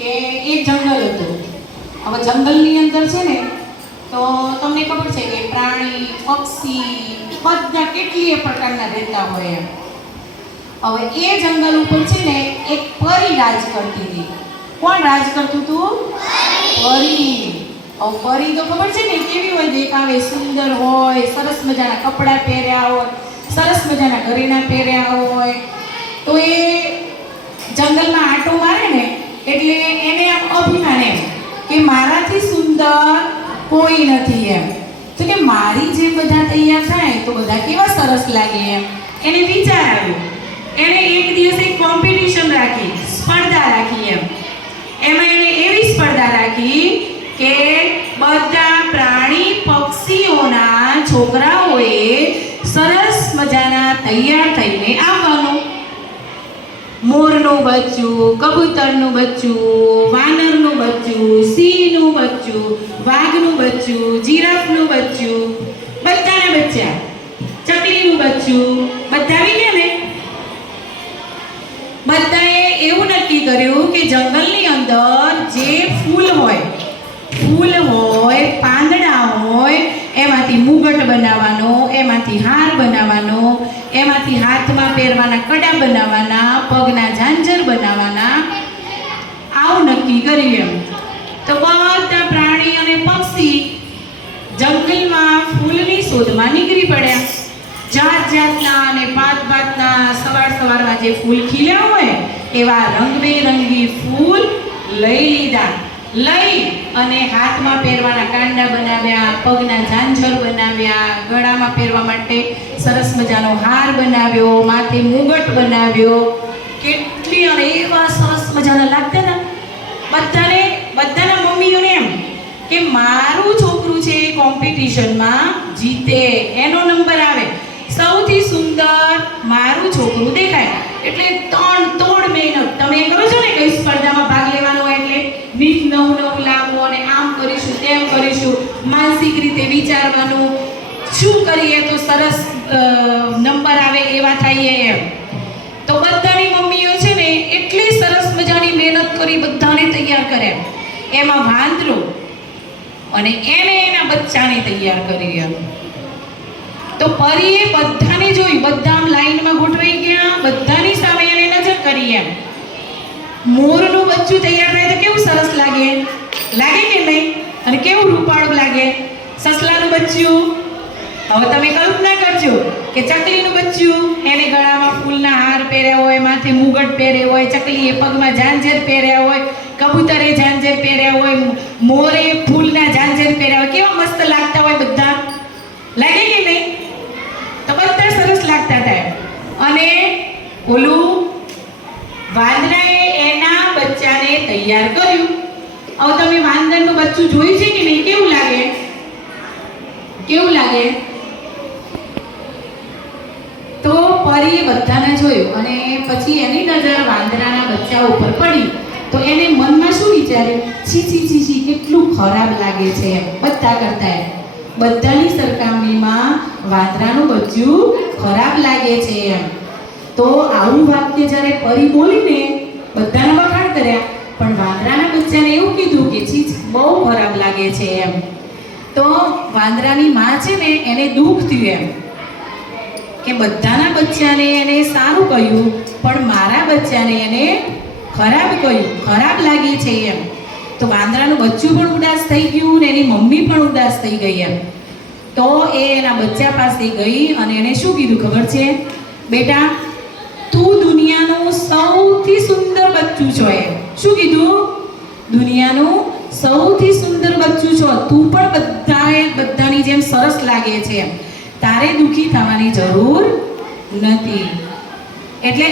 કે એક જંગલ હતું. હવે જંગલની અંદર છે ને, તો તમને ખબર છે કે પ્રાણી, પક્ષી, બધા કેટલીય પ્રકારના રહેતા હોય એમ. હવે એ જંગલ ઉપર છે ને એક પરી રાજ કરતી હતી. કોણ રાજ કરતું હતું? પરી. હવે પરી તો ખબર છે ને કેવી હોય દેખાવે, સુંદર હોય, સરસ મજાના કપડાં પહેર્યા હોય, સરસ મજાના ઘરેણા પહેર્યા હોય. તો એ જંગલમાં આંટો મારે ને એટલે એને આમ અભિમાન એમ કે મારાથી સુંદર કોઈ નથી એમ. તો કે મારી જે બધા તૈયાર થાય તો બધા કેવા સરસ લાગે એમ. એને વિચાર આવ્યો. એને એક દિવસ એક કોમ્પિટિશન રાખી, સ્પર્ધા રાખી એમ. એમાં એણે એવી સ્પર્ધા રાખી કે બધા પ્રાણી પક્ષીઓના છોકરાઓએ સરસ મજાના તૈયાર થઈને આવવાનું મોરનું બચ્ચું, કબૂતરનું બચ્ચું, વાનરનું બચ્ચું, સિંહનું બચ્ચું, વાઘનું બચ્ચું, જીરાફનું બચ્ચું, બધાના બચ્ચા. ચકલીનું બચ્ચું. બધા આવી ગયા ને? બધાએ એવું નક્કી કર્યું કે જંગલની અંદર જે ફૂલ હોય ફૂલ હોય, પાંદડા હોય, એમાંથી મુગટ બનાવવાનો, એમાંથી હાર બનાવવાનો એમાંથી હાથમાં પહેરવાના કડા બનાવવાના, પગના ઝાંઝર બનાવવાના. આવું નક્કી કરી એમ. તો બધા પ્રાણી અને પક્ષી જંગલમાં ફૂલની શોધમાં નીકળી પડ્યા. જાત જાતના અને પાત પાતના સવાર સવારમાં જે ફૂલ ખીલ્યા હોય, એવા રંગબેરંગી ફૂલ લઈ લીધા. લઈ અને હાથમાં પહેરવાના કાંડા બનાવ્યા, પગના ઝાંઝર બનાવ્યા, ગળામાં પહેરવા માટે સરસ મજાનો હાર બનાવ્યો, માથે મુગટ બનાવ્યો. કેટલી અને એવા સરસ મજાના લાગતા ને બધાને, બધાના મમ્મીઓને એમ કે મારું છોકરું છે કોમ્પિટિશનમાં જીતે, એનો નંબર આવે. સૌથી સુંદર મારું છોકરું દેખાય. એટલે ત્રણ તોડ મહેનત. તમે કરો છો ને કઈ સ્પર્ધામાં ભાગ લેવાનો હોય એટલે નીટ નવું નવું લાવો અને આમ કરીશું તેમ કરીશું માનસિક રીતે વિચારવાનું, શું કરીએ તો સરસ નંબર આવે એવા થઈએ એમ. તો બધાની મમ્મીઓ છે ને, એટલી સરસ મજાની મહેનત કરી બધાને તૈયાર કરે. એમાં વાંદરો અને એને એના બચ્ચાને તૈયાર કરી એમ. તો પરીએ બધાને જોયું બધા આમ લાઈનમાં ગોઠવાઈ ગયા બધાની સામે એને નજર કરી એમ મોરનું બચ્ચું તૈયાર થાય તો કેવું સરસ લાગે લાગે કે નહીં અને કેવું રૂપાળું લાગે? સસલાનું બચ્ચું? હવે તમે કલ્પના કરજો કે ચકલીનું બચ્ચું એને ગળામાં ફૂલના હાર પહેર્યા હોય, માથે મુગટ પહેર્યો હોય, ચકલીએ પગમાં ઝાંઝર પહેર્યા હોય, કબૂતરે ઝાંઝર પહેર્યા હોય, મોરે ફૂલના ઝાંઝર પહેર્યા હોય, કેવા મસ્ત લાગતા હોય બધા? લાગે કે નહીં? તો બધા સરસ લાગતા થાય અને ઓલું વાંદરાએ એના બચ્ચાને તૈયાર કર્યું. હવે તમે વાંદરનું બચ્ચું જોયું છે કે નહીં? કેવું લાગે? કેવું લાગે? તો પરીએ બધાને જોયું અને પછી એની નજર વાંદરાના બચ્ચા ઉપર પડી. તો એને મનમાં શું વિચાર્યું? છી છી છી છી, કેટલું ખરાબ લાગે છે બધા કરતા એમ. બધાની સરખામણીમાં વાંદરાનું બચ્ચું ખરાબ લાગે છે એમ. તો આવું વાક્ય જ્યારે પરી બોલીને બધાને વખાણ કર્યા, પણ વાંદરાના બચ્ચાને એવું કીધું લાગે છે એમ. તો વાંદરાની માં છે ને, એને દુઃખ થયું એમ કે બધાના બચ્ચાને એને સારું કહ્યું, પણ મારા બચ્ચાને એને ખરાબ કહ્યું, ખરાબ લાગી છે એમ. તો વાંદરાનું બચ્ચું પણ ઉદાસ થઈ ગયું ને એની મમ્મી પણ ઉદાસ થઈ ગઈ એમ. તો એ એના બચ્ચા પાસે ગઈ અને એને શું કીધું ખબર છે? બેટા, તું દુનિયાનું સૌથી સુંદર બચ્ચું છો એમ. શું કીધું? દુનિયાનું સૌથી સુંદર બચ્ચું છો. તું પણ બધાએ બધાની જેમ સરસ લાગે છે તારે દુઃખી થવાની જરૂર નથી. એટલે